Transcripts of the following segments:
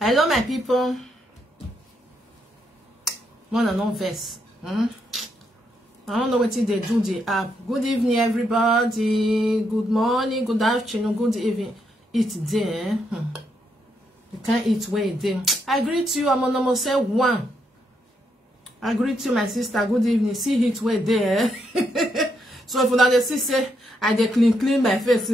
Hello, my people. One and one verse. I don't know what they do the app. Good evening, everybody. Good morning, good afternoon, good evening. It's there. You can't eat where it's there. I greet you. I'm on say one. I greet you, my sister. Good evening. See it where there. So if you not see say I dey clean my face.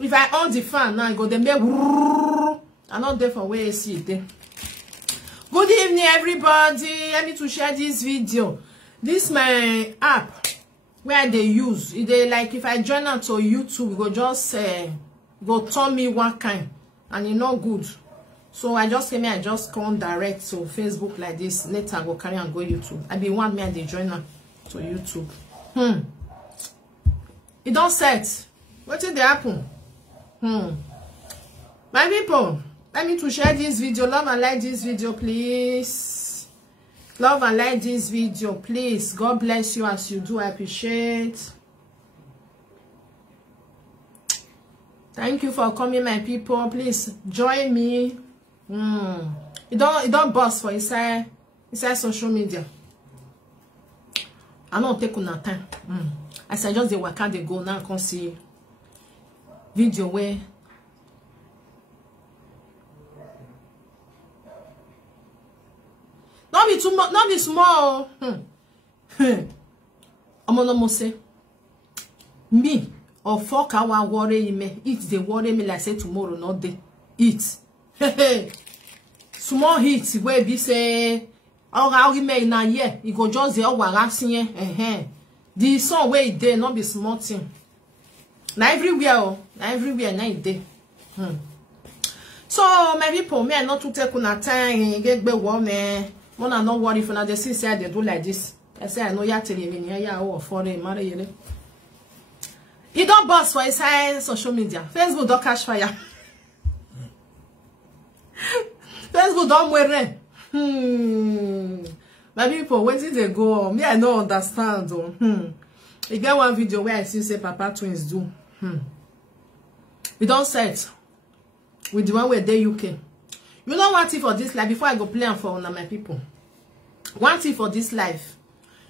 If I on the fan now, I go them there. I'm not there for where I see it there. Good evening, everybody. I need to share this video. This my app where they use. They like if I join out to YouTube, go just go tell me what kind, and it's not good. So I just came here, I just come direct to Facebook like this. Later I go carry and go YouTube. I be want me and they join out to YouTube. It don't set. What did they happen? My people, I need to share this video. Love and like this video, please. Love and like this video, please. God bless you as you do. I appreciate. Thank you for coming, my people. Please join me. It don't bust for inside social media. I don't take on time. I say just the work they go now. I can see video where. Not be too much, not be small. I'm gonna say me or 4 hour worry me. Eat the worry me like say tomorrow, not day. Eat. Small heat where be say oh me na here. You go just the the sun where it day not be small thing. Now everywhere, now it day. So my people, me I not to take on time get be warm. One are not worry for now. They see say they do like this. I say I know you telling me yeah or for a marry you. It don't bust for inside social media. Facebook don't catch fire. Facebook don't wear. My people, where did they go? Me I don't understand. You get one video where I see say Papa twins do. We don't set with the one where they UK. You know one thing for this life before I go play for my people. One thing for this life.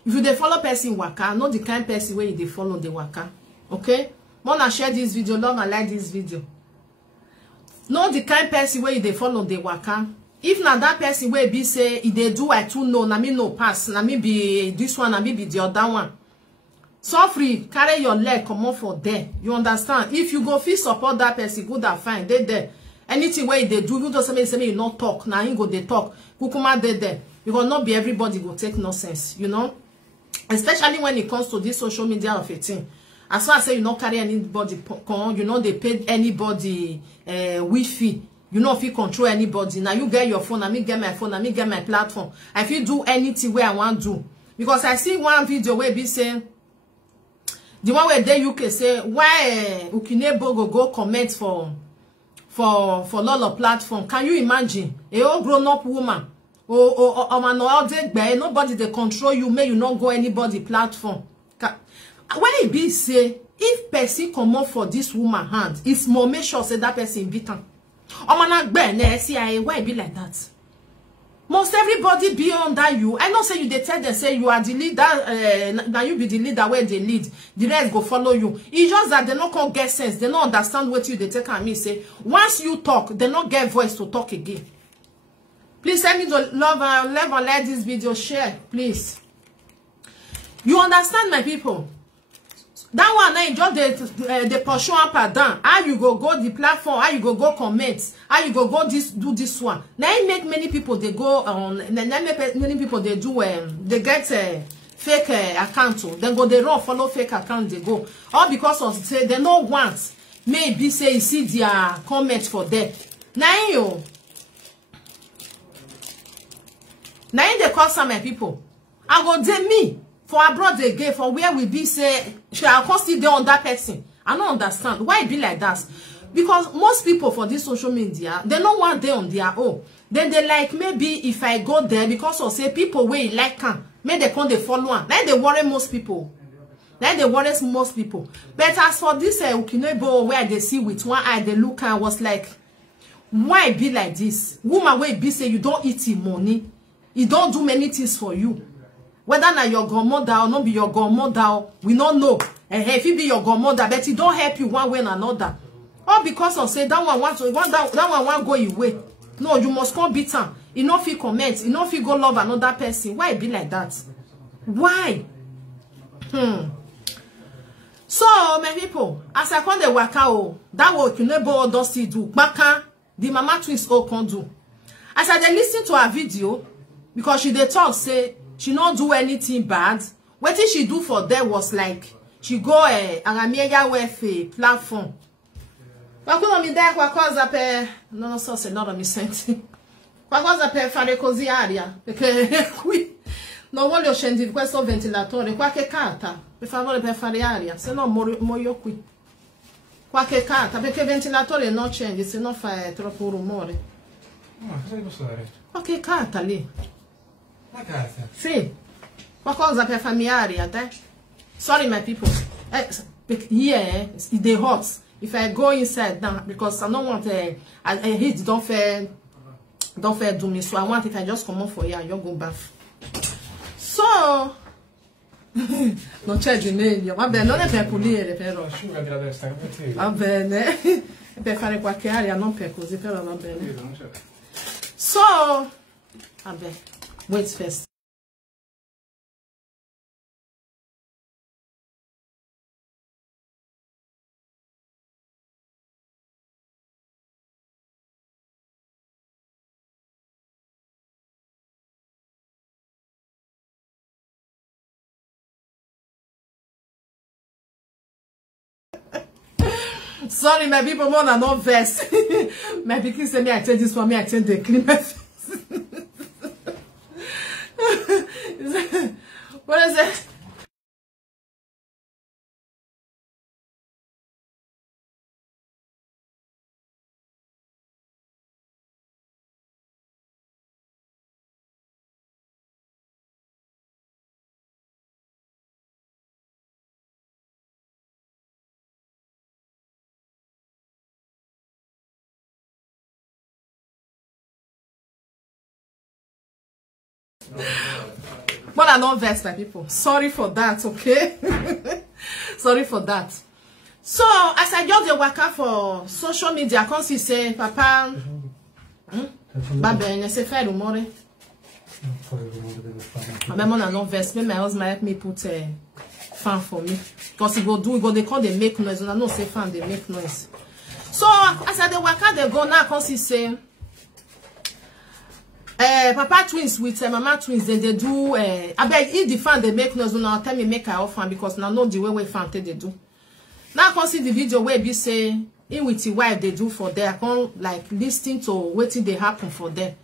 If you dey follow person waka, know the kind person where you dey follow the waka. Okay? Wanna share this video, love and like this video. Know the kind person where you dey follow the waka. If na that person where be say if they do I too know, na me no pass, na me be this one, na me be the other one. So free, carry your leg, come on for there. You understand? If you go feel support that person, good and fine, they there. Anything where they do, you just say you not talk. Now you go they talk. Kukuma they there. Because not be everybody go take nonsense, you know. Especially when it comes to this social media of a thing. As far as say you not carry anybody, you know they paid anybody Wi-Fi. You know if you control anybody. Now you get your phone, and me get my phone, and me get my platform. I feel do anything where I want to do. Because I see one video where be saying the one where they UK say why Ukinebo go comment for Lolo platform. Can you imagine a old grown-up woman nobody they control you, may you not go anybody platform. When it be say if person come up for this woman hand, it's more make sure say that person beat her. Why it be like that? Most everybody be under you. I know say you they tell them say you are the leader, now you be the leader where they lead. The rest go follow you. It's just that they not come get sense. They not understand what you they take and me say. Once you talk, they not get voice to talk again. Please send me the love and like this video, share, please. You understand, my people? That one now just the pursue up and down. How you go the platform? How you go comments? How you go do this one? Now it make many people they go on. Many people they do they get fake account. Then go they run follow fake account they go. All because of say they no want maybe say you see their comments for them. Now they call some my people. I go dey me for abroad again for where we be say shall I still there on that person. I don't understand why it be like that. Because most people for this social media, they don't want them on their own. Then they like maybe if I go there because of say people where like can, may they come they follow on. Now they worry most people. That they worry most people. But as for this Ukinebo where they see with one eye, they look and was like, why be like this? Woman will be say you don't eat him money. He don't do many things for you. Whether now your godmother or not be your godmother, we don't know. If he be your godmother, but he don't help you one way or another. All because of say that one want go away. No, you must come beat him. You know if he comment, you know if he go love another person. Why it be like that? Why? So, my people, as I call the waka, that work you never don't see do. Baka, the mama twins all can do. As I listen to her video, because she they talk say she not do anything bad. What did she do for them was like she go Arameya with a platform. Wakuna mi there kwa cause up no so c'est not a me senti. Kwa cause up fare così aria perché qui non voglio scendere questo ventilatore, qualche carta, per favore per fare aria, se no muoio qui. Qualche carta, perché il ventilatore non accende, se no fa troppo rumore. Ma cosa devo fare? Qualche carta lì. La carta? Sì. Qualcosa per farmi aria, te? Sorry my people. Here, it's the hot. If I go inside now, because I don't want heat don't fair do me, so I want if I just come on for here, you go bath. So, non c'è gemelio, va bene, non è per pulire però. Asciugati la testa, che va bene, è per fare qualche aria, non per così, però va bene. So, vabbè, wait first. Sorry, my people, more than no verse. My pikin say me I tell this one, me I tell the clean my face. What is it? But I don't vex my people. Sorry for that, okay? Sorry for that. So, as I just the worker for social media, I can see say, Papa, Babene, c'est faire rumore. Même on a non vex, mais my husband help me put a fan for me. Because he go they call they make noise. And I know say fan, they make noise. So, as I the worker, they go now, I can see say, Papa twins with mama twins they do I beg if the fan they make noise now tell me make I off fan because now know the way fan they do. Now I can see the video where be say in with the wife they do for them. I can like listening to waiting they happen for them.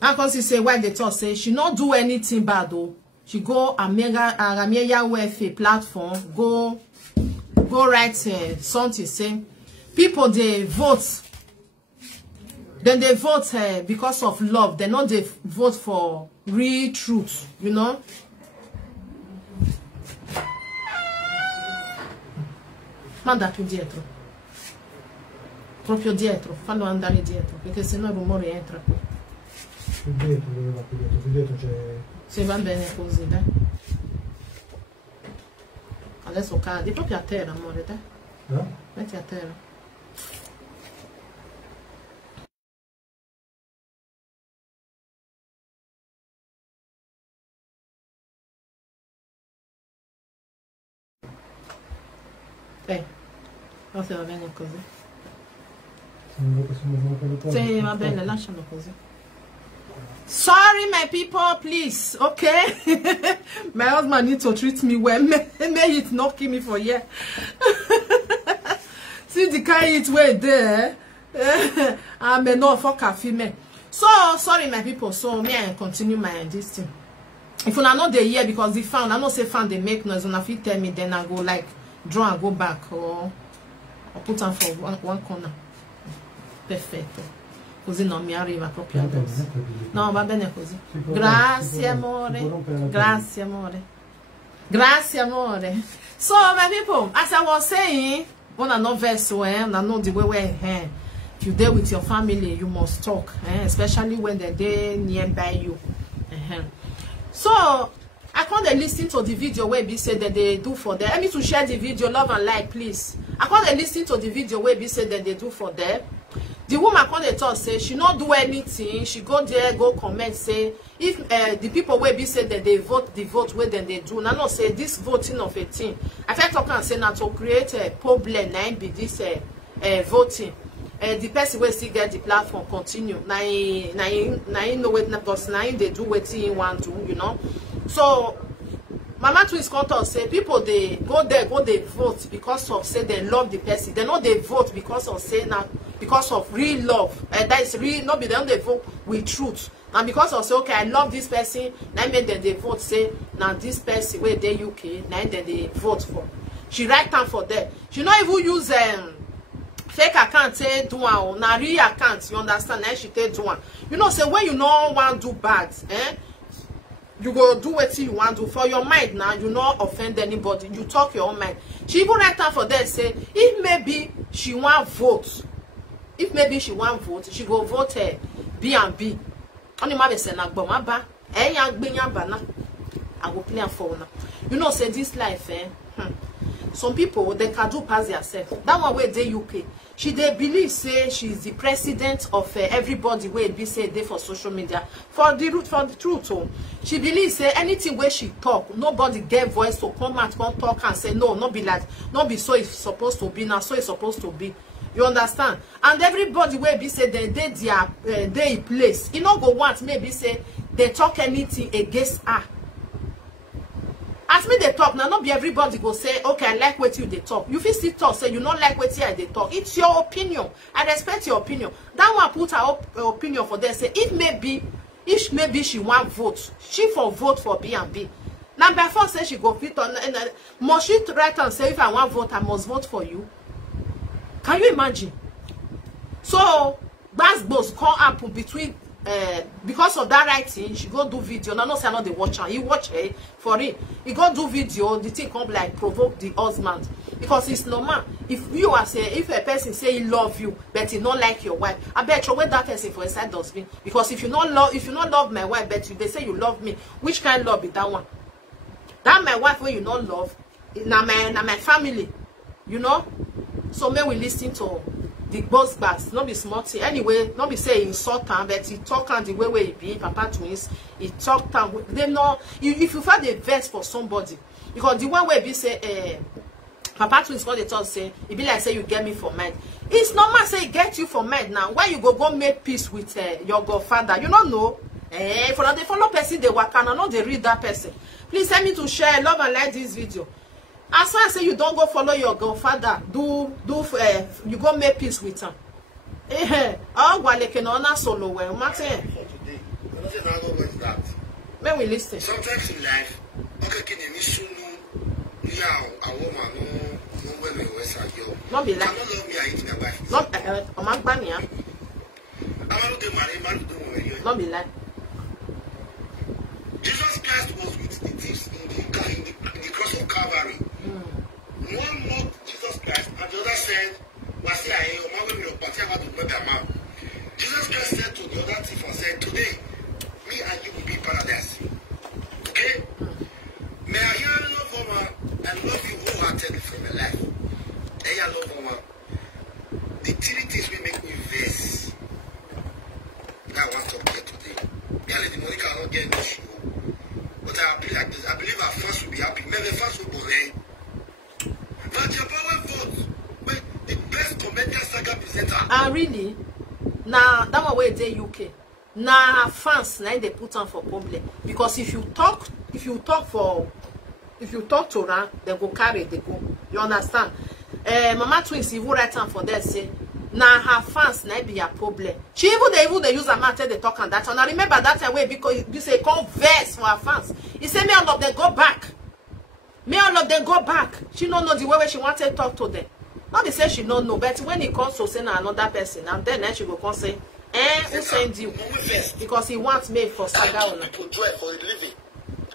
I can see say why they talk say she not do anything bad though. She go Arameya with a platform go write something say people they vote. Then they vote because of love. They not they vote for real truth, you know. Manda più dietro. Proprio dietro. Fallo andare dietro, perché sennò il rumore entra qui. Più dietro, dove va più dietro? Più dietro c'è... Sì, va bene così, dai. Adesso cadi proprio a terra, amore, dai. No? Metti a terra. Se va bene così. Sì, va bene, lascialo così. Sorry, my people, please, okay? My husband needs to treat me well. May it not kill me for year. See the kind it way there. I may not fuck a female. So, sorry, my people. So, me I continue my this thing. If you are not there yet, because the found, I know say found they make noise, and if you tell me, then I go like draw and go back or put them for one corner. Perfetto. Così non mi arriva proprio addosso. No, va bene così. Grazie amore. Grazie amore. Grazie amore. So my people, as I was saying, when I know verse when I know the way if you deal with your family, you must talk, especially when they're nearby you. So I can't listen to the video where be said that they do for them. Let me to share the video, love and like, please. I can't listen to the video where be said that they do for them. The woman can't talk say she not do anything. She go there, go comment, say if the people where be said that they vote the vote where then they do. Now not say this voting of a thing. I felt talk and say now to create a problem. Now be this voting. The person will still get the platform continue. Now know what because now they do what he want to, you know. So Mama Twins contact say people they go there, go they vote because of say they love the person. They know they vote because of say now because of real love. That is real, not be they don't they vote with truth. And because of say okay, I love this person, now made them they vote say now this person where they UK, now then they vote for. She write down for them. She not even use fake account say do one na real account, you understand? Now she take do one. You know, say when you know want do bad, you go do what you want to for your mind now. You not offend anybody. You talk your own mind. She even write down for them say if maybe she want vote, if maybe she want vote, she go vote B and B. Only my say na gboma ba yang gbe bana. I go play for now. You know, say this life some people they can do pass themselves. That one where they UK. She they believe say she is the president of everybody where be say they for social media for the truth. Oh. She believes say anything where she talk, nobody get voice to come out, come talk and say no, not be like, not be so it's supposed to be now, so it's supposed to be. You understand? And everybody where be say they their place. You know go want maybe say they talk anything against her. As me they talk now, not be everybody go say okay, I like what you they talk. You feel still talk say you not like what you they talk. It's your opinion. I respect your opinion. That one put her opinion for them. Say if maybe she want vote, she for vote for B and B. Now before say she go fit on must she write and say if I want vote, I must vote for you. Can you imagine? So that's both come up between because of that writing, she go do video. Now, no say not the watcher. He watch her for it. He go do video. The thing come like provoke the husband because it's normal. If you are say if a person say he love you but he not like your wife, I bet you where that person for inside dustbin. Because if you not love my wife, but they say you love me, which kind of love is that one? That my wife where you not love, na my family, you know. So may we listen to the boss bass, not be smart. Anyway, not be say insult them, but he talk and the way he be, Papa Twins, he talk them. They know if you find a verse for somebody, because the one where be say, Papa Twins what they talk say, it be like say you get me for mind. It's normal say get you for mind now. Why you go make peace with your godfather? You don't know. For they follow person they work and not they read that person. Please send me to share, love and like this video. As far as say you don't go follow your godfather, you go make peace with him. Oh, while they can honor solo well, Martin. When we listen. Sometimes in life, okay, can you miss you? A woman, no, when we were not be like. Love me, I eat my wife. Not a man, Bania. I want to marry man, do not be like. Jesus Christ was with the thieves in the cross of Calvary. One mocked Jesus Christ, and the other said, Jesus Christ said to the other thief and said, today, me and you will be in paradise. Okay? May I hear love woman and love you wholeheartedly from your life. Hey, I love woman. The three things will make me vex. Now I want to talk here today. Really, the money cannot get no show. But I be like this. I believe our fans will be happy. Maybe fans will be but your power vote. But the best comedian saga presenter. Ah, really? Nah, that one where they UK. Nah, fans now they put on for problem. Because if you talk to her, they go carry, they go. You understand? Mama Twins even write on for that say, nah, her fans now be a problem. She even they use a matter they talk on that. And I remember that way because you say converse for her fans. He said me all of them go back. Me all of them go back. She don't know the way she wanted to talk to them. Not they say she don't know, but when it comes to saying another person, and then she will come say, who sent you? Because he wants me for saga. People do it for a living.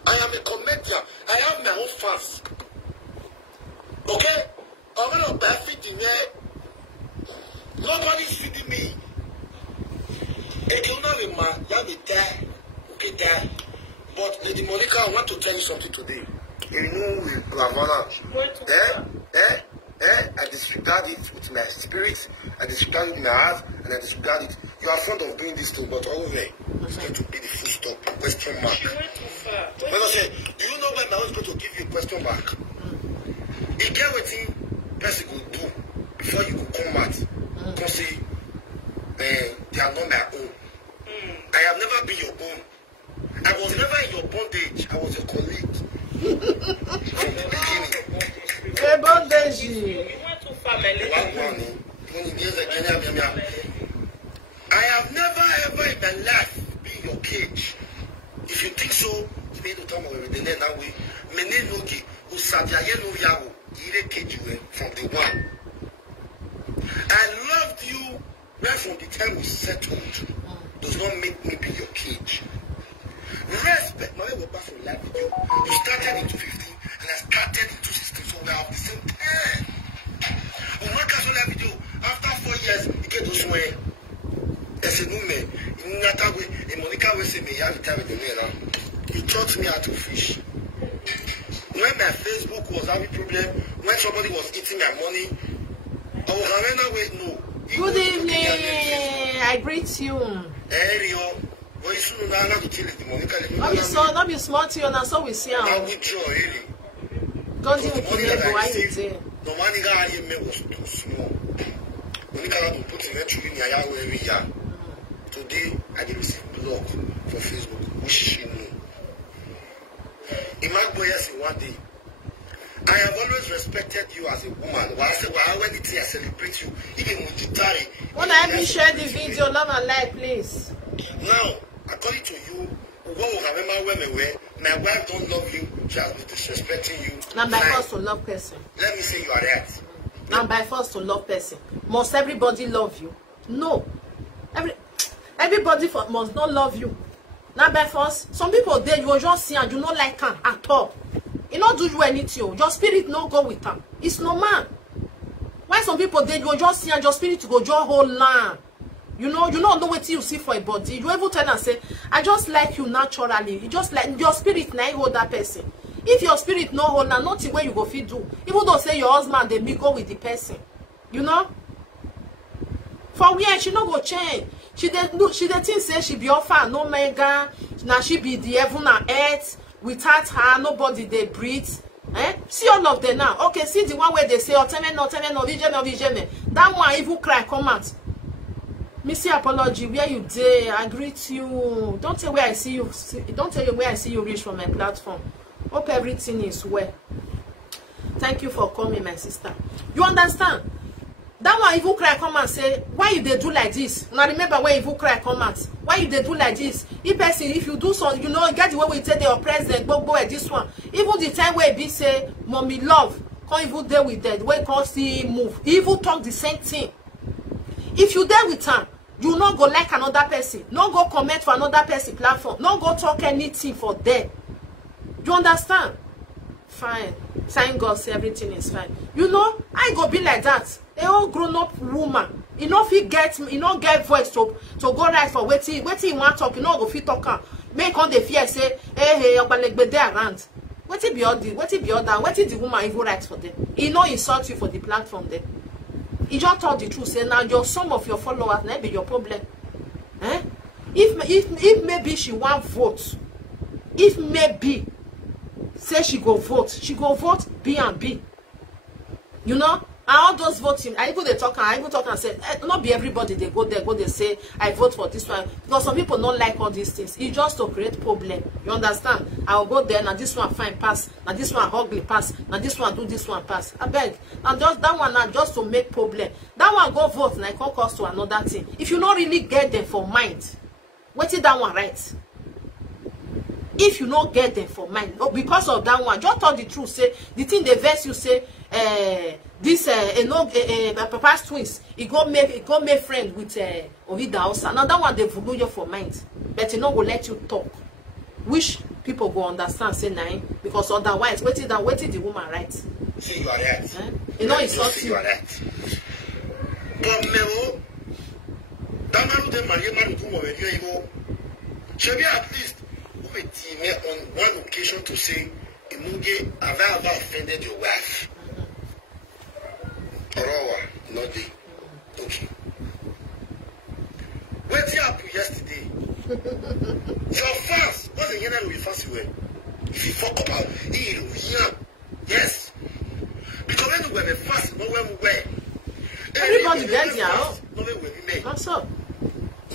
I am a comedian. I have my own fans. Okay? I'm gonna be feeding there. Nobody's feeding me. If you know the man, you'll be there. Okay, there. But Lady Monica, I want to tell you something today. You know, with Wahala, I disregard it with my spirit, I disregard it with my heart, and I disregard it. You are fond of doing this thing, but over it's going to be the full stop, question mark. She went too far. When I say, do you know when I was going to give you a question mark? You get what person will do before you could come out. Because say, they are not my own. I have never been your own. I was never in your bondage. I was your colleague. From the beginning. Hey, bondage. You went too far, my lady. I have never ever in my life been in your cage. If you think so, you may not come over the net that way. Enogie, who sat there, you know, Yahoo, you cage you from the one. I loved you right from the time we settled. Does not make me be your cage. Respect. My way back from life with you. You started in 2015 and I started in 2016, so we have the same time. When I cast life with you, after 4 years, you get to swear. As a new man, in that way, Monica will say, me, you have time with the man. You taught me how to fish. When my Facebook was having problem, when somebody was eating my money, I was running away. No. Good evening. I greet you. Not be smart to you, and so we see how. Now we draw really. God, you put it why you say. The money guy was too small. When you can put in in your every year. Today, I did receive block for Facebook, which she knew. In my boys in one day, I have always respected you as a woman. When I celebrate you, even with the tie. When I be share the video, love and like, please. Now, according to you, remember when we were, my wife don't love you, she has been disrespecting you. Now by force to love person. Let me say you are right. Now by force to love person. Must everybody love you? No. Everybody must not love you. Now by force, some people there you will just see and you not like them at all. It not do you anything. Your spirit not go with them. It's normal. Why some people there you will just see and your spirit to go your whole land. You don't know what you see for a body. You ever tell and say, I just like you naturally. You just like your spirit now hold that person. If your spirit no hold, nothing where you go fit do. Even though say your husband they may go with the person. You know? For where she no go change. She the thing say she be offer no mega. Now she be the heaven and earth. Without her, nobody they breathe. See all of them now. Okay, see the one where they say, that one even cry, come out. Missy apology, where you day? I greet you. Don't tell where I see you. Don't tell you where I see you reach from my platform. Hope everything is well. Thank you for coming, my sister. You understand? That one even cry come and say, why you they do like this? Now remember where even cry come out. Why you they do like this? If you do so, get the way we say they oppress them, go at this one. Even the time where be say, mommy love, can't even deal with that. The way can't see move. He even talk the same thing. If you there with her, you not go like another person. Not go comment for another person platform. Not go talk anything for them. You understand? Fine. Thank God, say everything is fine. I go be like that. A whole grown-up woman. You know if he get voice to go right for waiting you want talk, go fit talk. Make on the fear say, hey, you're gonna be there around. What it be all the woman even right for them? He insult you for the platform there. He just told the truth, say now some of your followers may be your problem. If maybe she want vote, if maybe say she go vote B and B. And all those voting, I even talk and say, not be everybody they go there, they say, I vote for this one. Because some people don't like all these things. It's just to create problem. You understand? I'll go there, now this one fine pass, now this one ugly pass, now this one do this one pass. I beg. And just that one now just to make problem. That one go vote, and I can cause to another thing. If you don't really get them for mind, what is that one right? If you don't get them for mind, because of that one, just tell the truth, say, the thing they verse you say, this Papa's twins, he go make friend with Ovida House. Another one they follow you for mind, but he not will let you talk. Which people go understand say nine, because otherwise, what is the woman right? See, you are right. You know it's not you are right. But Melo, Damaru de Marie to Moyo, should be at least on one occasion to say, Enogie, have I ever offended your wife? Or not the okay. What happened yesterday? Your fast wasn't generally with fast way. If you fuck about it, yes. Because when we were fast, no one way. Everybody gets out. What's up?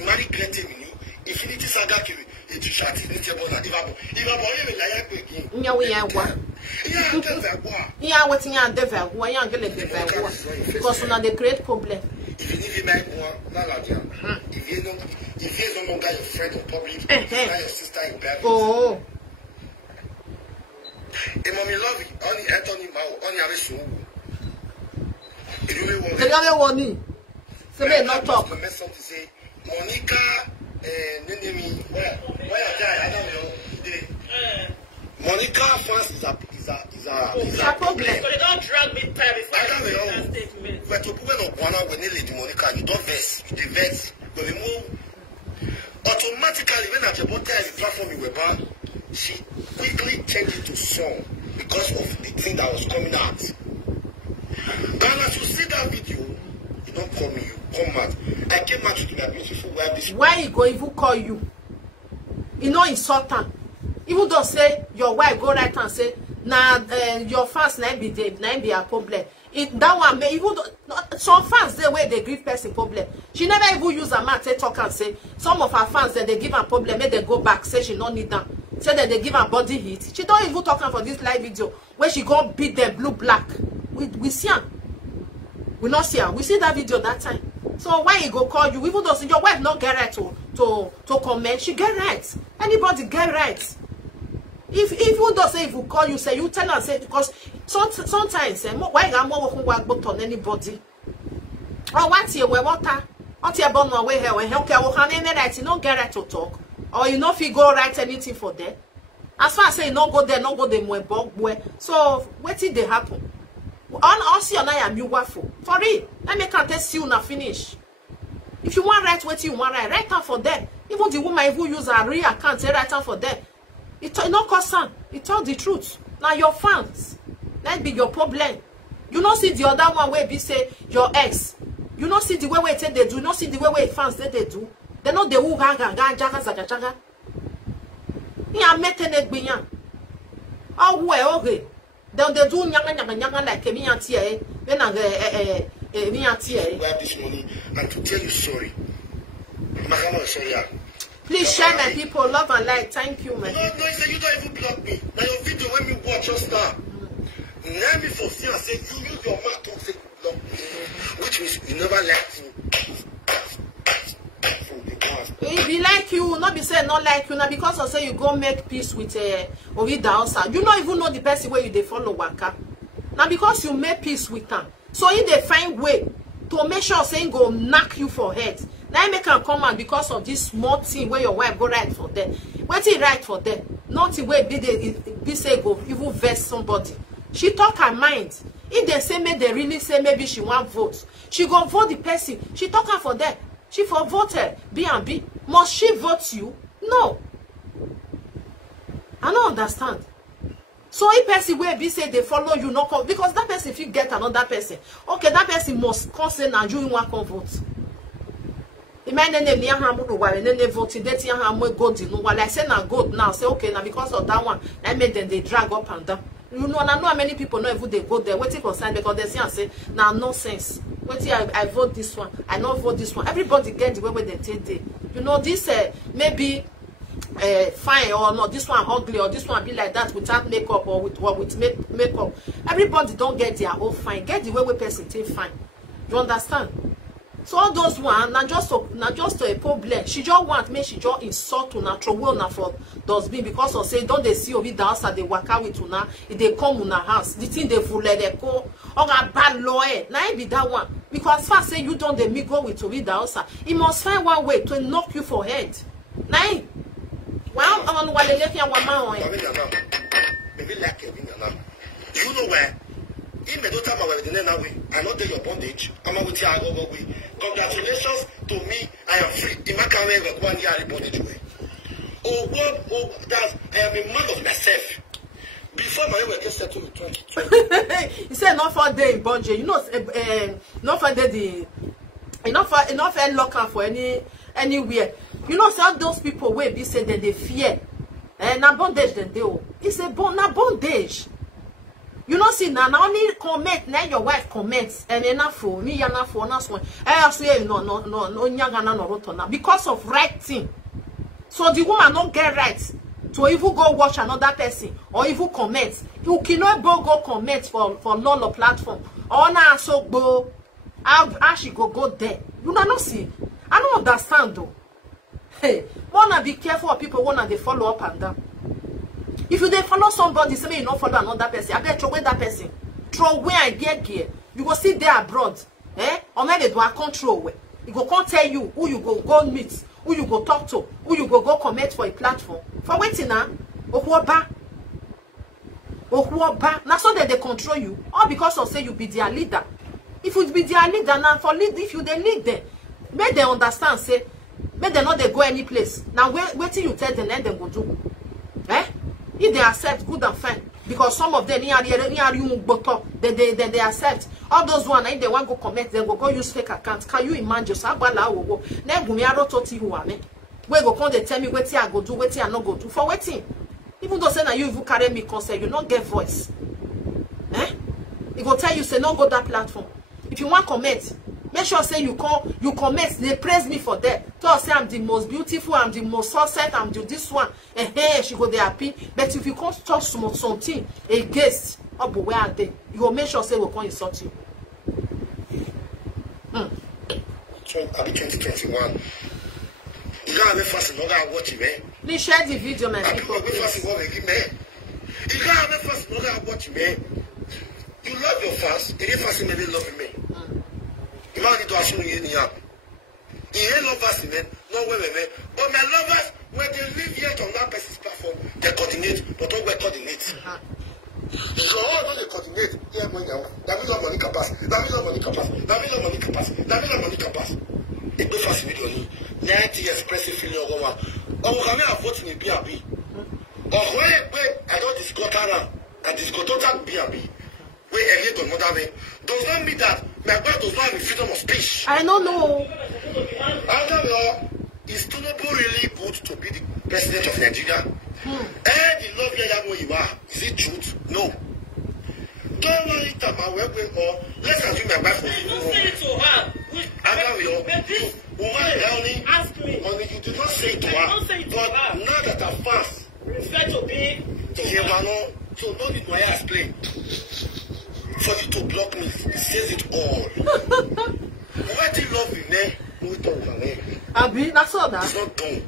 Money creating me. Infinity saga kiwi. It is shot in this about Ivapo. Ivapo, like quick. Yeah, we are one. Yeah, what's in your devil? Why are you going to be because we are the great problem. Even if you make one, if you don't got your friend in public, not your sister in private. Oh. A mommy love you, only Anthony Mao, only a show. The other one, so they not talk. To say, Monica, Nenemi, where I don't know. Monica first is a problem. So they don't drag me time before I make that statement. But to put on one when they lead Monica, you don't vex. You vex. But we move automatically when at the bottom the platform you were banned, she quickly changed it to song because of the thing that was coming out. And as you see that video, you don't call me, you come out. I came out to the beautiful wife. Why you go even call you? You know insult her. Even though say your wife go right and say, nah, your fans na be a problem. That one may even some fans they where they give person problem. She never even use a man to talk and say some of her fans that they give a problem, make they go back, say she don't need them. Say that they give her body heat. She don't even talk for this live video where she go beat them blue black. We see her. We not see her. We see that video that time. So why you go call you? Even though your wife not get right to comment, she get right. Anybody get right. If you don't say if you call you say you tell her say because sometimes why I'm more work on anybody. Or what you we water? What you born away here when okay we can any right you don't get right to talk or you know if you go write anything for them. As far as say no go there, no go there more bug boy. So what did they happen? On see and I am you waffle. For real. Let me can't test you na finish. If you want write what you want write down for them. Even the woman who use a real account say write down for them. It no concern. It tell the truth. Now your fans, that be your problem. You not see the other one where be say your ex. You not see the way they do. You not see the way fans they do. They know the who jaga. Ya metene gbiyan. Oh well okay. Then they do nyanga like me auntie. Then me auntie. Grab this money and to tell you sorry. Please share my people, love and like. Thank you, man. No, you don't even block me. Now your video when me watch just now. Let me for fear say you use your mouth to say block me. Which means you never liked me. If he like you, not be said not like you, now because of say you go make peace with Ovi Daosa. You don't even know the person where you they follow Waka. Now because you make peace with them. So if they find way to make sure saying go knock you for head. Now I make them come out because of this small thing where your wife go right for them. What he right for them? Nothing where be say go even vex somebody. She talk her mind. If they say maybe they really say maybe she want vote, she go vote the person. She talk her for them. She for voted B&B. Must she vote you? No. I don't understand. So if person where be say they follow you, not come because that person if you get another person, okay, that person must consent and you want to vote. Imagine them near Hamu while then they voted that young Hamu gold in while I say now gold now say okay now because of that one I made them they drag up and down. You know, and I know how many people know if they go there waiting for sign because they say and say now nonsense. Wait I vote this one, I not vote this one. Everybody get the way where they take it. You know this maybe fine or not, this one ugly or this one be like that without makeup or with makeup. Everybody don't get their own fine. Get the way where person take fine. You understand? So all those one not just a problem. She just want me. She just insult to natural will na for dustbin because of say don't they see over the house that they work out with una if they come una house the thing they full they go or a bad lawyer. Now it be that one because fast say you don't they me go with over the house. He must find one way to knock you for head. Now well on what they left your woman. Maybe like you know where In the time I know that your bondage. I'm with you. Congratulations to me. I am free. In my career, 1 year bondage away. Oh God, oh, that I am a man of myself. Before my work gets settled with 2020. He said not for day in bondage. You know, not for the enough locker for anywhere. You know, some those people will be said that they fear. Na bondage then they oh. It's a bondage. You know, see now only comment now your wife comments and enough for me enough for us one. I say no nyagana no rotona because of right thing. So the woman don't get right to even go watch another person or even comment. You cannot go comment for Lolo platform. Or now so go how she go there. You know not see. I don't understand though. Hey, wanna be careful of people wanna they follow up and down. If you they follow somebody, say you not follow another person, I bet throw away that person. Throw away and get gear. You go sit there abroad. Or maybe do a control way. You go can't tell you who you go meet, who you go talk to, who you go comment for a platform. For waiting now, Ohuoba. Now so that they control you. All because of say you be their leader. If you be their leader now for lead, if you they lead them, make them understand, say, make them not they go any place. Now wait till you tell them, then they go do. If they accept, good and fine. Because some of them, they accept. All those ones, if they want to go comment, they go use fake accounts. Can you imagine? Then we go come they tell me what I go do, what I not go do. For waiting. Even though say now you even carry me concern, you not get voice. It go tell you say not go that platform. If you want comment, make sure say you comment, they praise me for that. So say I'm the most beautiful, I'm the most sunset, I'm the this one. She go there happy. But if you can't talk something against, oh but where are they? You go make sure say we can't insult you. I'll be 2021. You can't have a fast and not watch it, man. Please share the video, man. You can't have a fast and not watch it, man. You love your fast, it ain't fast and maybe love me. You might need to assume you in here. He ain't lovers, man. No women, man. But my lovers, when they live yet on that person's platform, they coordinate, but don't coordinate. So all those they coordinate, yeah, when you that means money capas, that means money capas, that means money capas, that means money capas. It go fast video. 90 expressive feeling of one. Oh, can I vote in a B&B? Or where I don't discuss her and discuss that B&B. Where I hate on mother way does not mean that my God does not have freedom of speech. I don't know. I don't know. Is Tinubu really good to be the president of Nigeria? The love where you are. Is it truth? No. Don't worry about my work with her. Let's assume my wife will be don't say it to her. I don't know. Ask me. Only you did not say it to her. Don't say it to but her. now that I'm fast, Refer to me. so don't need my explain. For you to block me, it says it all. Why do you love me, man? Abi, that's all that. It's not done.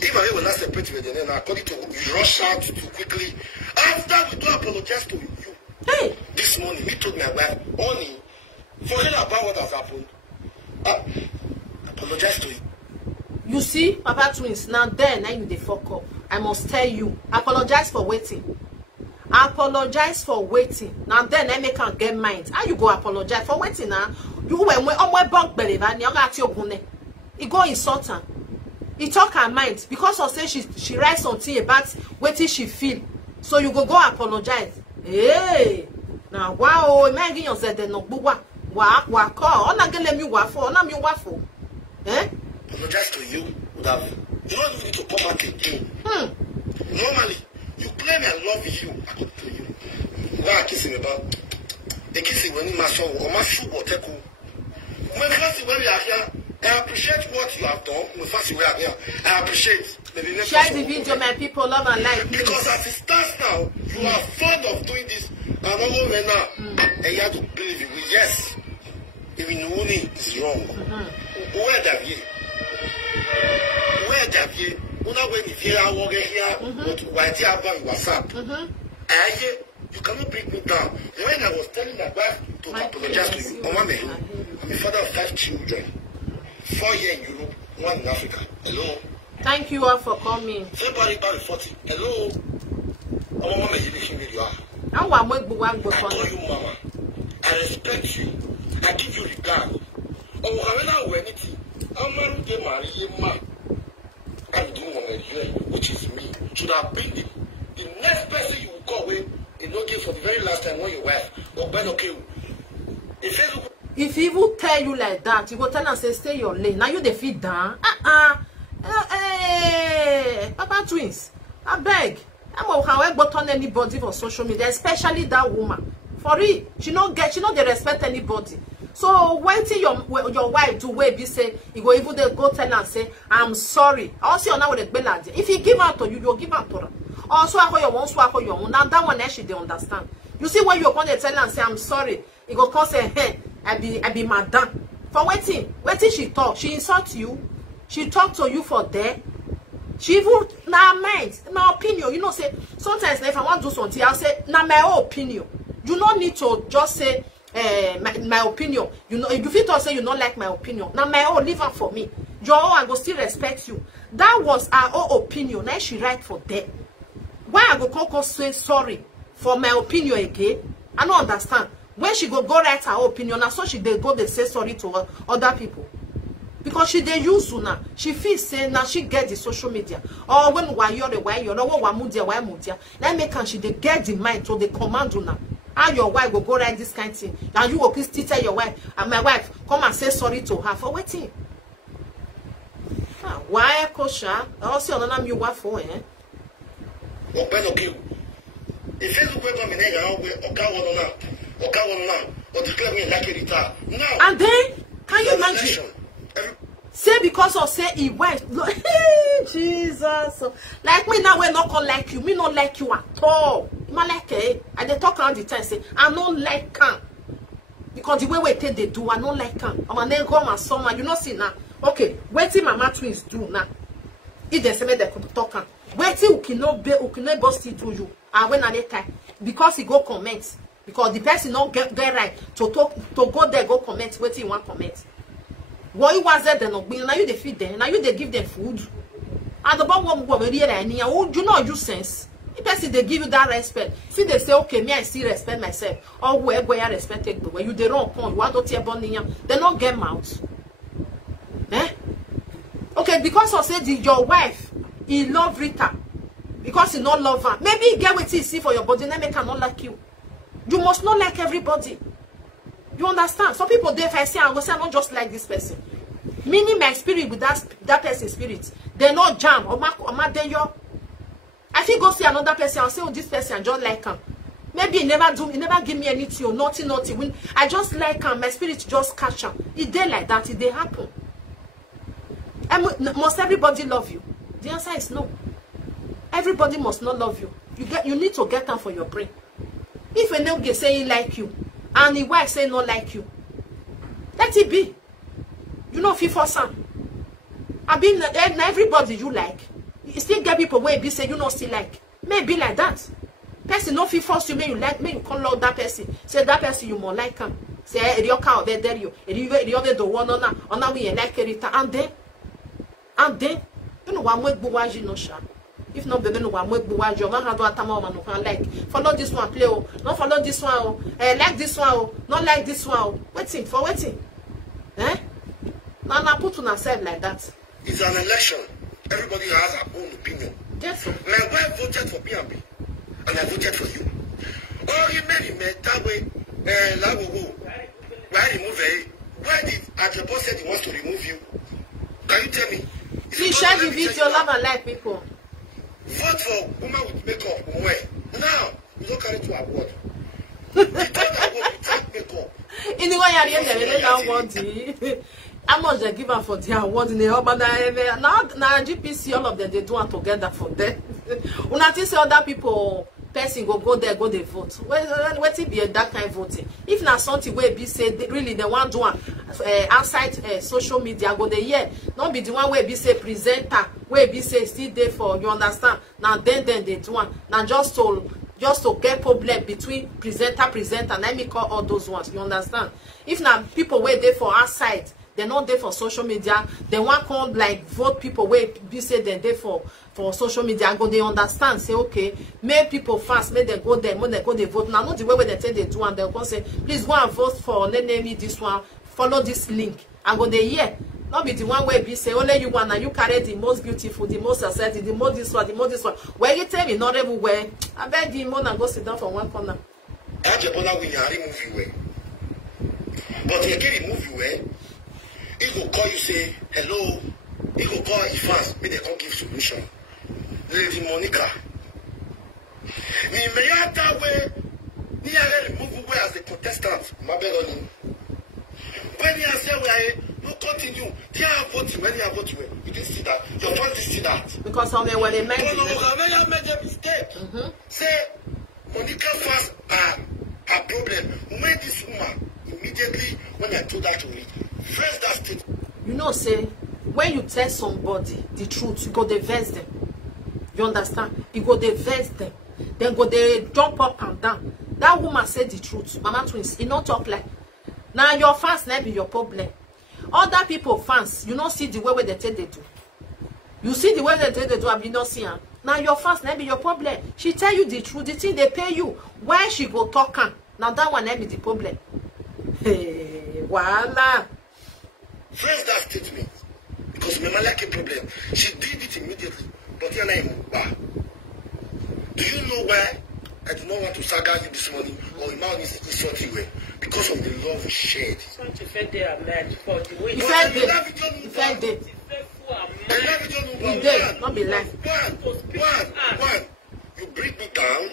If I will not separate with them, according to you rush out too quickly. After we don't apologize to you. Hey! This morning, we told my wife, Honey, forget about what has happened. Apologize to you. You see, Papa Twins, now you they fuck up. I must tell you, apologize for waiting. Apologize for waiting. Now then, I make her get mind. How you go apologize for waiting now? You went on my bunk belly, and you got your gune. He go insult her. He talk her mind because of say she writes something about waiting she feel. So you go apologize. Hey, now wow, imagine you said no buwa. Wa call. On again let me waffle. On me waffle. Apologize to you. Would have. You don't even need to come back again. Normally. You claim I love you, I could tell you. Why I kiss him about the kissing when you must or my shoe or take. When first when we are here, I appreciate what you have done. When first we are here, I appreciate. Share the video, my people, love and like. Please. Because as it starts now, you are fond of doing this. And all over now, and you have to believe it. Yes, even Enogie is wrong. Where have you? Where have you? When you hear I walk here, but why do you have WhatsApp? You cannot bring me down. When I was telling my wife to apologize to you, I'm a father of 5 children, 4 years in Europe, 1 in Africa. Hello. Thank you all for coming. February 40. Hello. I'm a woman you are. I want to go one. I call you mama. I respect you. I give you regard. Oh, I know anything. I'm married to marry man. I'm doing one which is me. Should have been the next person you will call with Enogie for the very last time when your wife or Ben okay. If he will tell you like that, he will tell and say, stay your lane. Now you the feet down. Papa twins. I beg. I'm not however button anybody for social media, especially that woman. For real. She don't they respect anybody. So when your wife do wait, you say you go even they go tell and say, I'm sorry. Also now with the if he give out to you, you'll give out to her. Also I your one, so I your own. Now that one actually they understand. You see when you're going to tell and say, I'm sorry, he go come say, hey, I be madam. For waiting she talk, she insult you, she talk to you for there. She even my opinion, you know, say sometimes if I want to do something, I'll say now my own opinion. You don't need to just say my opinion. You know, if you feel to say you don't like my opinion, now my own leave her for me. Your own I go still respect you. That was our own opinion. Now she right for that. Why I go say sorry for my opinion again? I don't understand. When she go write her opinion, and so she they say sorry to other people. Because she they use you now. She feels say now she get the social media. Or when you're mudia. Let me can she they get the mind to the command you now. How your wife will go write this kind of thing. And you will please tell your wife and my wife come and say sorry to her for waiting. Why kosha? Also on you what for okay. If you look at me now, and then can you imagine? Say because of say he went. Jesus. Like me now, we not gonna like you. Me not like you at all. I like it. I they talk around the time say I don't like him. Because the way we take they do, I don't like him. I'm gonna come and someone. You know see now. Okay, wait till Mama twins do now. If they say they could talk him. Wait till Ukino bust it to you. And when I time because he go comment. Because the person not get right to talk to go there, go comment, wait till you want comment. What was that then not now you they feed them, now you they give them food. And the bomb will be there, you know you sense. The person they give you that respect. See they say, okay, me I still respect myself. Or where I respect it, but when you they don't come, you want to tear bonding, they not get mouth. Eh? Okay, because I said your wife, he love Rita. Because he not love her. Maybe he get what he see for your body, then make her not like you. You must not like everybody. You understand? Some people, if I say, I'm going to say, I don't just like this person. Meaning my spirit with that person's spirit. They not jam. I think go see another person and say, oh, this person, I just like him. Maybe he never give me anything or nothing. When I just like him, my spirit just catch him. It dey like that, it dey happen. And must everybody love you? The answer is no. Everybody must not love you. You need to get them for your brain. If a Enogie say he like you, and the wife say not like you, let it be. You know, FIFA son. I mean, everybody you like. You still get people where be say you not still like. Maybe like that. Person no force you, may you like, may you call out that person. Say that person you more like him. Say your car there you. The other the one on we like it. And then you know one way buwaji no sha. If not, baby, no one make buwaji. Your man have to atama man no like. Follow this one, play oh. Not follow this one oh. Like this one oh. Not like this one oh. Waiting for waiting. Eh? Now put on herself like that. It's an election. Everybody has their own opinion. Yes. My wife voted for PNB, and I voted for you. Oh, you made it that way. Why remove it? Why did Ajabo said he wants to remove you? Can you tell me? He shared the video, love and like people. Vote for woman with makeup. Where? Now, you don't carry to award. You don't award without makeup. In the way they don't want how much they give her for the award in the urban now GPC, all of them they do it together for them. When I think other people person go there, go they vote. What it be that kind of voting? If not something where be say really they want to outside social media go the year, not be the one where be say presenter, where be say still there for you understand. Now then they do one. Now just to get problem between presenter, let me call all those ones. You understand? If now people were there for outside, They're not there for social media. They want to like vote people where be say they're there for social media. Go they understand, say okay, make people fast, make them go there, when they go they vote. Now not the way they tell they do and they'll go say, please go and vote for name me this one, follow this link. And go they hear. Not be the one where be say only you want and you carry the most beautiful, the most assertive, the most this one, the most this one. Where you tell me not everywhere. I beg you more and go sit down for one corner. But you get remove you where he will call you say hello. He will call you fast. Maybe they can't give solution. Lady Monica. Me may have that way. Me I remove you as a contestant. My bad. When you say we no continue. They are voting. When you are voting, you didn't see that. Your friend didn't see that. Because how many were they made? I made a mistake. Say Monica fast her problem. When this woman immediately when I told her to read, first that state. You know, say when you tell somebody the truth, you go they vex them. You understand? You go they vex them. Then go they jump up and down. That woman said the truth. Mama twins, you not talk like. Now your fans never be your problem. Other people fans, you not see the way they tell they do. You see the way they tell they do, and you not see her. Now your fans never be your problem. She tell you the truth, the thing they pay you. Why she go talk her? Now that one never be the problem. Hey, Wahala. First that statement, because my like a problem. She did it immediately. But you're not. Do you know why I do not want to saga you this morning or now this insult you way? Because of the love we shared. You felt it. You did, not be lying. One. You bring me down.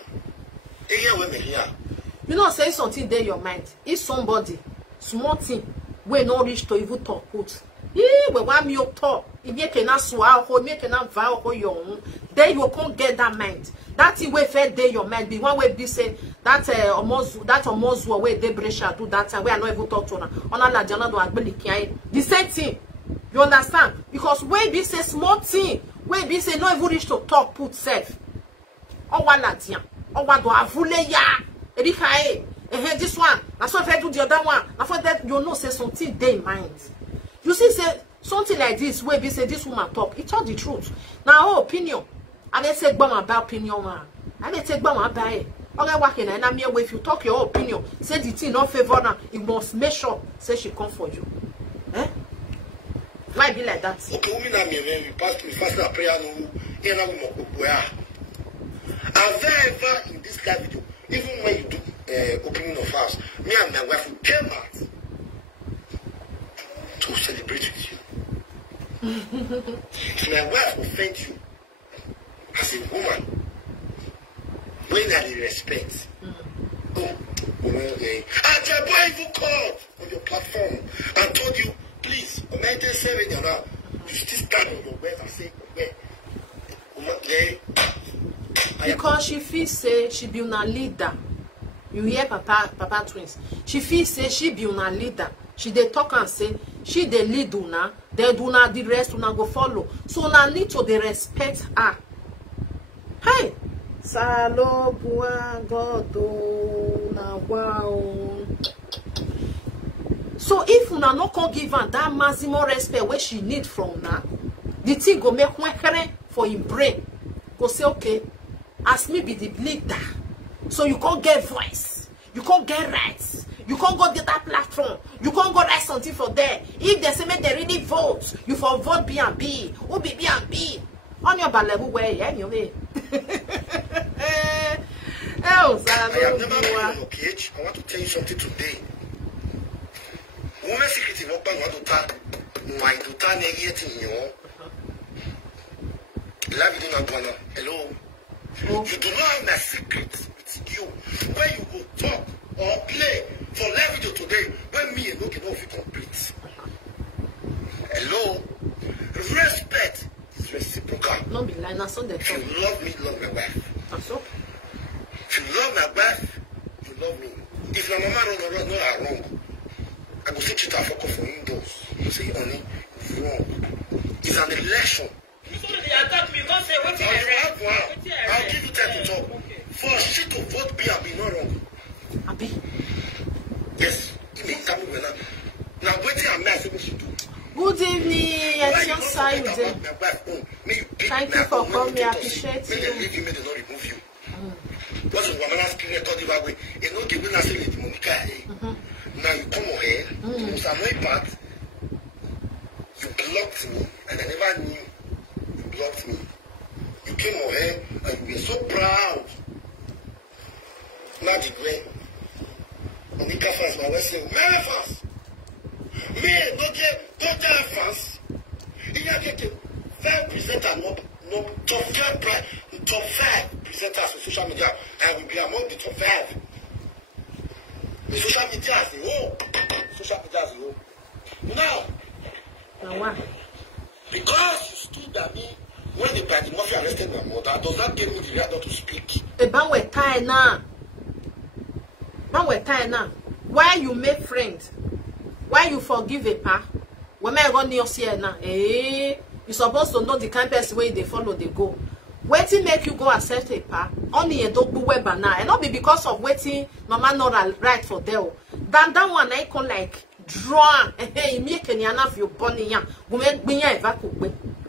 You know, say something there in your mind. If somebody, small thing, we not reach to even talk put. We want me to talk. If you cannot swallow, if you cannot vow your own, then you can't get that mind. That thing we fed there your mind. Be one way be say that almost way they brescia do that time. We are not even talk to her. The same thing. You understand? Because when be say small thing, when be say not even reach to talk put self. Oh wala tian. Oh wa do avule ya. This one. That's why if I do the other one. That's why that you know say something they mind. You see say something like this where be say this woman talk. It told the truth. Now her opinion. I dey say about opinion man. I dey take about it. Okay, working and I'm here if you talk your opinion, say the thing not favor now, you must make sure say she come for you. Eh? Why be like that? Okay, we now we pass we fast a prayer no here now we Have there ever in this live video, even when you do opening of house, me and my wife came out to celebrate with you. If my wife offend you as a woman, when I respect, your boy even called on your platform and told you, please, on 97 around, you still stand on your words and say, because she feels say she be una leader. You hear Papa twins. She feels say she be una leader. She dey talk and say she dey lead una, they do not the rest una go follow. So una need to dey respect her. Hey, Salo bua godo na wow. So if una no can give her that maximum respect where she need from una, the thing go make one for him brain. Go say okay, as me be the leader, so you can't get voice, you can't get rights, you can't go get that platform, you can't go write something for there. If they say make they really vote, you for vote B and B, who be B and B on your level way, anyway. I have never been on your cage. I want to tell you something today. Woman security work by what to talk. My daughter negating you. Love you not gonna. Hello. You do not have my secret with you. When you go talk or play for live video today, when me and Enogie know if you complete. Hello. Respect is reciprocal. No be like na so they talk. If you love me, love my wife. So? If you love my wife, you love me. If my mama no are wrong, I go say cheat and fuck off for indoors. You say honey, it's wrong. It's an election. I'll give you time to talk. Okay. For she to vote B and B, not wrong. Abi? Yes. It may tell me when now waiting and me I say what she do. how you doing? Thank you for coming. I appreciate you. May they not remove you. What's the woman asking a call way? Enogie will not say it, Monica. Now you come over here, you some way part. You blocked me, and I never knew you blocked me. You came over here, and you were so proud. Now the way. Monica fans, my West say, Mary fans. Me, no get total fans. You get 5 presenters, no top 5 presenters on social media. I will be among the top 5. The social media is the whole. Social media is the whole. Now why? Because you stood at me when the Paddy Murphy arrested my mother, does that give me the right not to speak? Why you make friends? Why you forgive a pa? When I run near here now, you supposed to know the kind of person where they follow, they go. Waiting make you go accept a pa. Only a dog web now, and not be because of waiting. Mama not right for them. That one I can like draw. Hey, make any enough your bunny young.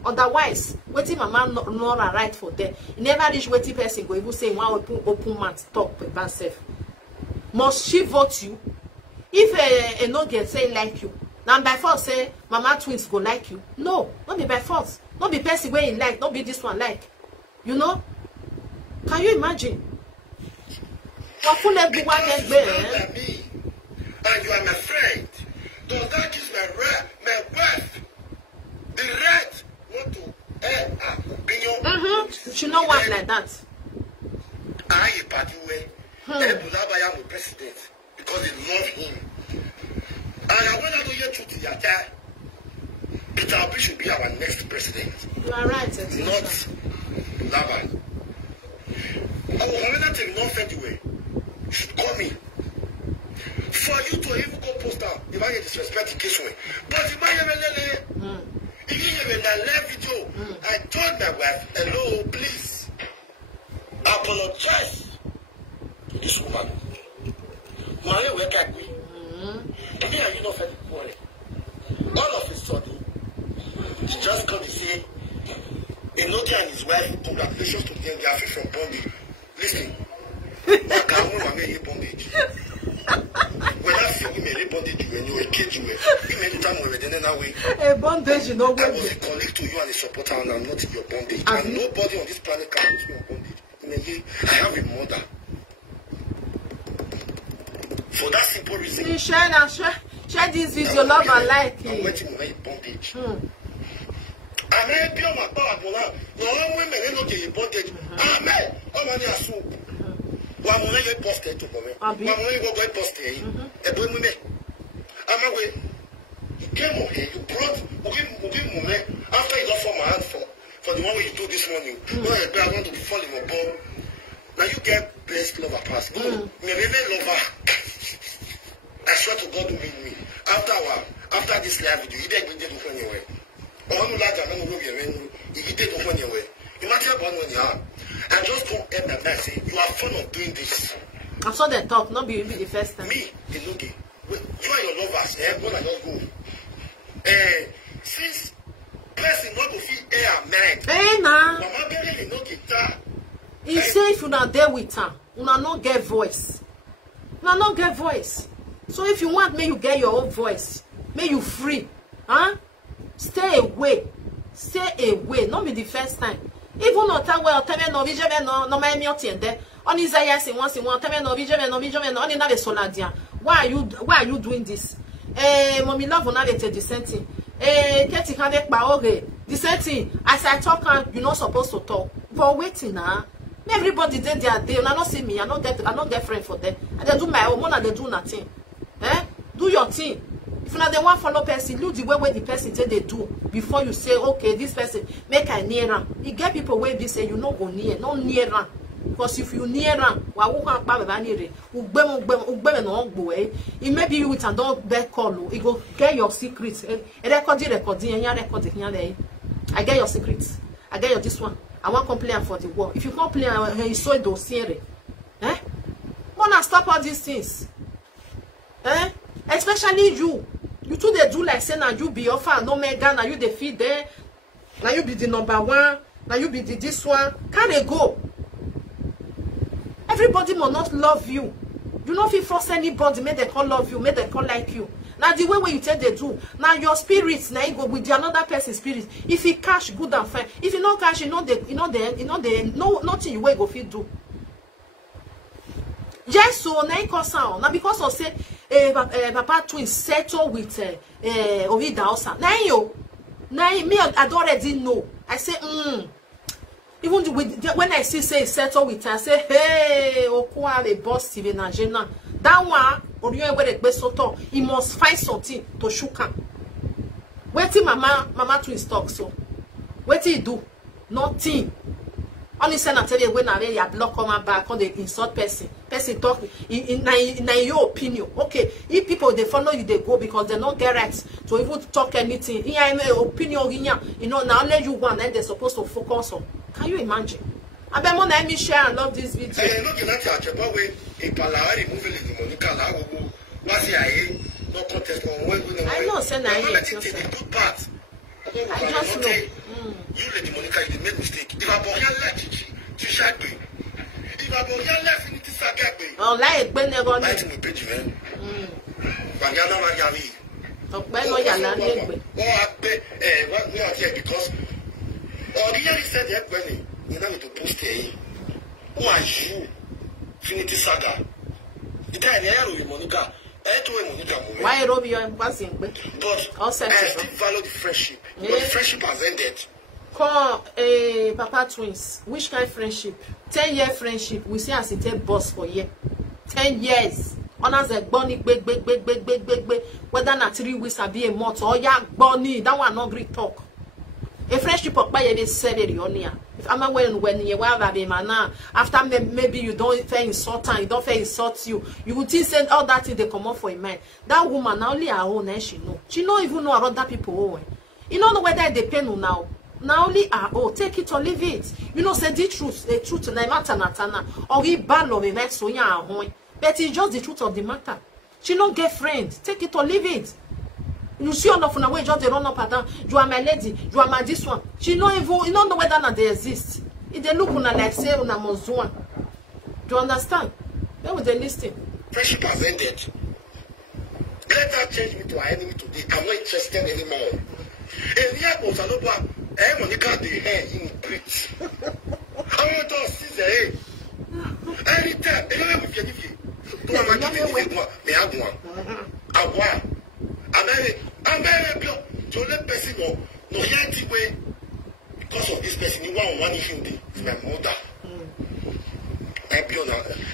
Otherwise, waiting mama not right for them. Never reach waiting person go. You say one open mouth talk with myself. Must she vote you? If Enogie say like you, now by force say Mama twins go like you. No, not be by force. Not be person where you like, not be this one like. You know? Can you imagine? Because you are me, and you are my friend. Does that give my wife the right not to air her opinion? You know what like that? I a party way. Ebulabaya am the president because they love him. And I want to hear truth in your time. Peter Obi should be our next president. You are right. Not Laban. Our women take no offend way. Should call me. For you to even go post down, if I get disrespect in case way. But if I have a live video, I told my wife, hello, please. Apologize to this woman. Money work at me. Me and you not fed money. All of a sudden, he just come to say, Enogie and his wife, congratulations to them, they are free from bondage. Listen, my car won't make a bondage. When I feel we made a bondage, when you were a kid, you were many times already, then that way. A bondage, you know, I was a colleague to you and a supporter, and I'm not in your bondage. And nobody on this planet can put me on bondage. In a year, I have a mother. For that simple reason. You share this video, love and like it. I'm waiting for my bondage. I'm a pure my power. No one women don't get bondage. Amen. I'm on your soup. One will get posted to me. One will go get posted. A boy, I'm away. You came over here, you brought Mugi after you got from my hand for the one way you do this morning. I want to be falling above. Now you get blessed lover pass. Maybe lover. I swear to God who made me. After this live video, you didn't do anyway. I just don't end that night say you are fond of doing this. I saw them talk, not be the first time. Me, Enogie, you and your lovers, when I just go. Since person not to feel air man. Hey now. Mama baby Enogie ta. He say if you not there with her, you not get voice. You not get voice. So if you want me, you get your own voice. May you free. Huh? Stay away. Stay away. Not be the first time. Even not well, tell me no vision, no my there. On Isaiah say once in one, tell me no vision, only not a soladia. Why are you doing this? Mommy love will not let the same thing. Keti can make my the same thing. As I talk, you're not supposed to talk. But waiting now. Everybody then they are there. I don't see me. I don't get friend for them. And they do my own and they do nothing. Do your thing. If not, they want follow person, do the way where the person say they do before you say, okay, this person make I near them. You get people where they say you not go near, not near them. Because if you near them, it may be you with a dog back call. You go get your secrets. I get your secrets. I get your this one. I want complain for the war. If you complain, you saw it dossier. Wanna stop all these things? Especially you. You too they do like say now you be your fan, no mega now you they feed there. Now you be the number one. Now you be the this one. Can they go? Everybody must not love you. You not feel force anybody. Make them call love you. Make them call like you. Now the way when you tell they do. Now your spirits. Now you go with the another person's spirit. If he cash, good and fine. If you not cash, no nothing you will go fit do. Yes, so now you call sound. Now because of say Papa twins settle with Ovida Osa. Now me I don't already know. I say even when I see say settle with her, I say hey Okwa the boss Steven Ajena. That one or you where the soto, he must find something to shook him. Wait till mama twins talk so. What he do? Nothing. Only send and tell you when I block on my back on the insult person. Person talk in your opinion. Okay, if people they follow you, they go because they don't get rights to even talk anything. In your opinion, you know, now let you one and they're supposed to focus on. Can you imagine? I bet more let me share and love this video. I know that I know, send I just know. You Lady Monica, you made mistake. If I bought your life, you shall be. If I bought your life, it is a gap. Oh, like when they're going to pay you. Bangana Magavi. Oh, when no, you're not because ordinary said that when you know to post here. Who are you? Finity Saga. The time you Monica. Why Romeo and passing? But I still value the friendship. But friendship has ended. Call Papa twins. Which kind of friendship? 10-year friendship. We see as it take boss for year. 10 years. Honors a bunny big. Whether not 3 weeks or be a month or ya bunny. That one not Greek talk. A friendship of by they said it on here. If I'm aware when you have be man after maybe you don't fair insult and you don't fair insult you would think send all that thing they come up for a man. That woman now only her own and she don't even know about other people own. You don't know whether they pay no now. Now only her own. Take it or leave it. You know, say the truth no matter natana or he ban of a so ya home. But it's just the truth of the matter. She don't get friends. Take it or leave it. You see enough on the way, just they run up and down. You are my lady, you are my this one. She don't even, you don't know whether or not they exist. If they look on her like say on a mozone. Do you understand? Where would they listen? Friendship has ended. Let her change me to her enemy today. I'm not interested anymore. And here goes another one. Monica, the hair in Brit. I want to see the hair. Anytime, anywhere we can give you. Do I want to have one? I'm very blue. To let person no yanti way because of this person. You want one issue. It's my mother. I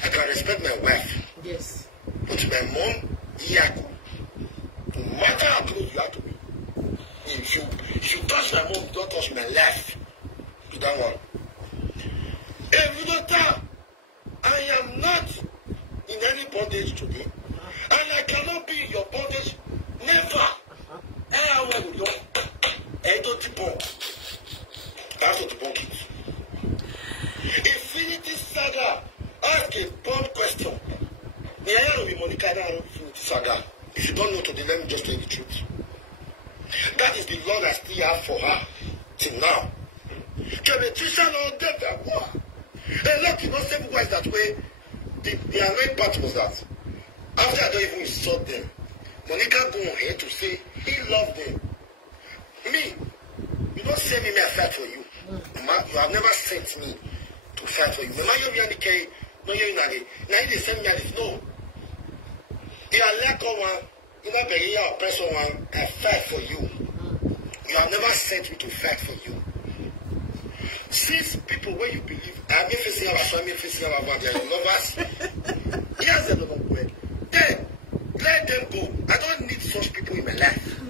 can respect my wife. Yes. But my mom, no matter how close you are to me, if you touch my mom, don't touch my life. To that one. If you don't tell, I am not in any bondage today, and I cannot be in your bondage. Never. That's what the bunk is. Infinity Saga. Ask a bomb question. Monica, Infinity Saga. If you don't know today, let me just tell you the truth. That is the Lord I still have for her till now. And let you not say why that way. The annoying part was that after I don't even insult them, Monica go ahead to say he loved them. Me, you don't say me I fight for you. You have never sent me to fight for you. No, they send me this. No. You are like one, you know, you oppress one, I fight for you. You have never sent me to fight for you. Since people where you believe, I'm facing our family, facing our lovers, here's the number one. Then let them go. I don't need such people in my life.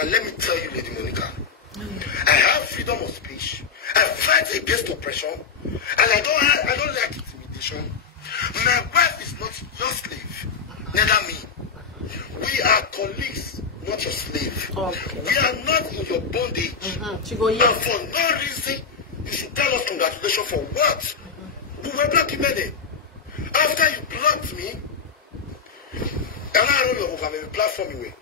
And let me tell you, Lady Monica, I have freedom of speech. I fight against oppression, and I don't like intimidation. My wife is not your slave, neither me. We are colleagues, not your slave. Okay. We are not in your bondage. And for no reason, you should tell us congratulations for what? We were documented. After you blocked me, and I don't know if a platform away.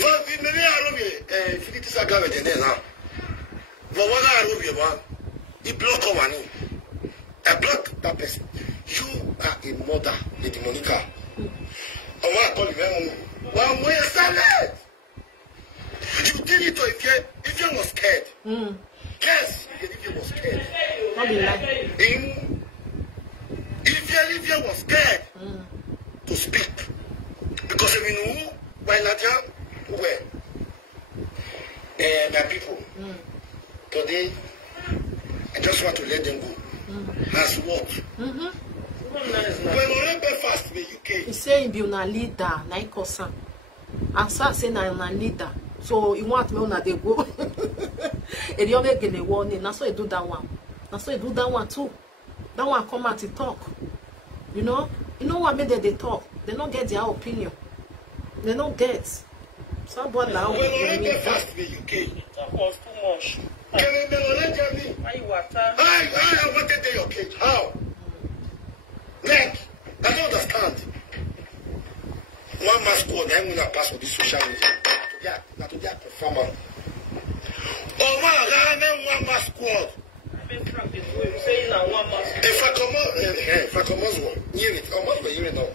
But maybe I don't know Infinity Saga with the name now. He block one. I block that person. You are a mother, Lady Monica. I want to call you one way salad. You did it if you was scared. Yes, if you was scared. If you was scared to speak. Because if you know why Nadia, where? My people. Today, I just want to let them go. As what? When we fast in the UK. He say he be una leader, na ikosan. And so I say na una leader. So he want me una dey go. E dey always get a warning. Na so he do that one. Na so he do that one too. That one come out to talk. You know what made they talk? They don't get their opinion. They don't get. Someone now. When we fast in the UK. That was too much. Can you tell me? Why you water? I wanted to your cage. How? Like, I don't understand. One must go, I'm going to pass on this social media. Not to get performer. Oh, one must squad. Saying that one must. If I come on, hear it. Almost by hearing now.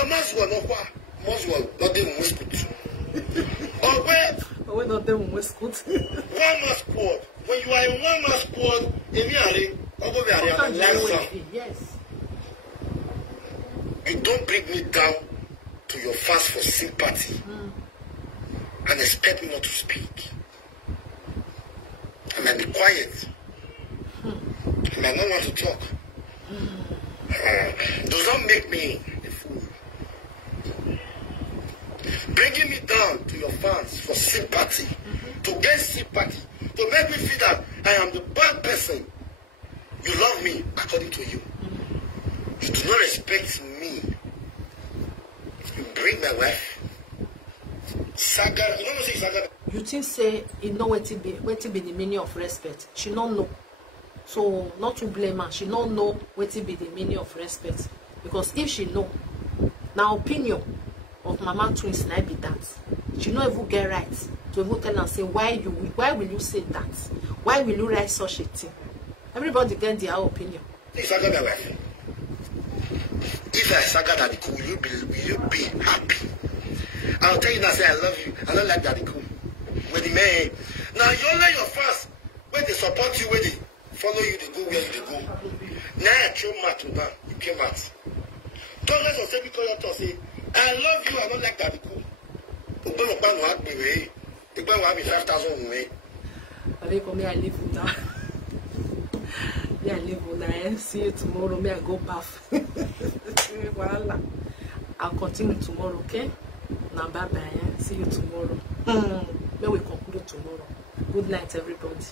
Almost one, not the most good. Oh, where? We're not them with good. One must squad. When you are in one must squad, Yes. You don't bring me down to your fast for sympathy and expect me not to speak. I might be quiet. I might not want to talk. Does not make me a fool. Bringing me down to your fans for sympathy, to get sympathy, to make me feel that I am the bad person. You love me according to you. You do not respect me. You bring my wife. Saga, you don't say Saga. You think say you know what to be the meaning of respect. She don't know. So not to blame her. She don't know what to be the meaning of respect. Because if she know, now opinion of Mama Twins might be that. She not even get right to even tell and say why will you say that? Why will you write such a thing? Everybody get their opinion. If I got my wife, if I saga Daddy Cool, will you be happy? I'll tell you now, say I love you. I don't like Daddy Cool. When the man, now you let your fast when they support you, when they follow you, they go where you go. Now I came out to them. You came out. Don't let us say because you say I love you. I don't like Daddy Cool. The boy of man want me way. The boy want me 5,000 way. I live now. Yeah, I live now. See you tomorrow. May I go bath. Wahala. I'll continue tomorrow, okay? Now bye bye. See you tomorrow. May we conclude tomorrow. Good night, everybody.